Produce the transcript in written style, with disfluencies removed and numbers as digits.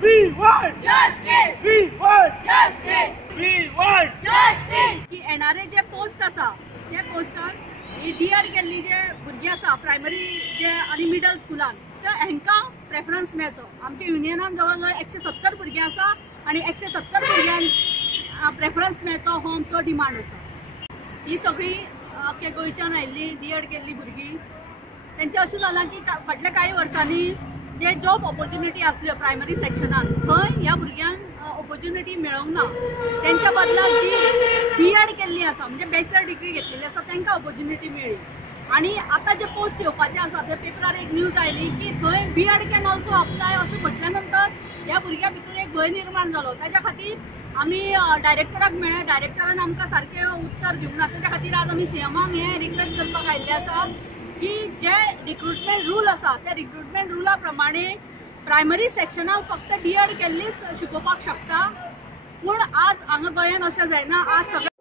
We want justice. We want Justice. We want Justice. की येणारे जे post आसा त्या पोस्टान ही D.Ed केल्ली जे भुरगीं आसा प्रायमरी जे आनी मिडल स्कुलान तर हेंकां प्रेफरन्स मेळचो। आमच्या युनियनान जवळ जवळ 170 भुरगीं आसा आनी 170 भुरग्यांक प्रेफरन्स मेळचो हो आमचो डिमांड आसा। ही सगळी गोंयच्यान आयिल्ली D.Ed केल्ली भुरगीं तेंचें अशें जालां की फाटल्या कांय वर्सांनी जे जॉब ऑपॉर्च्युनिटी आसल्यो प्रायमरी सेक्शनान थंय ह्या भुरग्यांक ऑपॉर्च्युनिटी मेळोंक ना। तेंच्या बदलाक जी B.Ed केल्ली आसा म्हणजे बॅचलर डिग्री घेतलेली आसा तांकां ऑपॉर्च्युनिटी मेळ्ळी। आणि आता जे पोस्ट येवपाचे आसा ते पेपरार एक न्यूज आयली की थंय B.Ed कॅन ऑल्सो अप्लाय अशें म्हटल्या नंतर ह्या भुरग्यां भितर एक भंय निर्माण जालो। ताच्या खातीर आमी डायरेक्टराक मेळ्ळे, डायरेक्टरान आमकां सारकें उत्तर दिवंक ना। ताच्या खातीर आज आमी CMाक हें रिक्वेस्ट करपाक आयिल्ले आसा की जे रिक्रुटमेंट रूल आसा त्या रिक्रुटमेंट रुला प्रमाणे प्रायमरी सेक्शनाक फक्त D.Ed केल्लीच शिकोवपाक शकता। पूण आज हांगा गोंयान अशें जायना। आज सगळे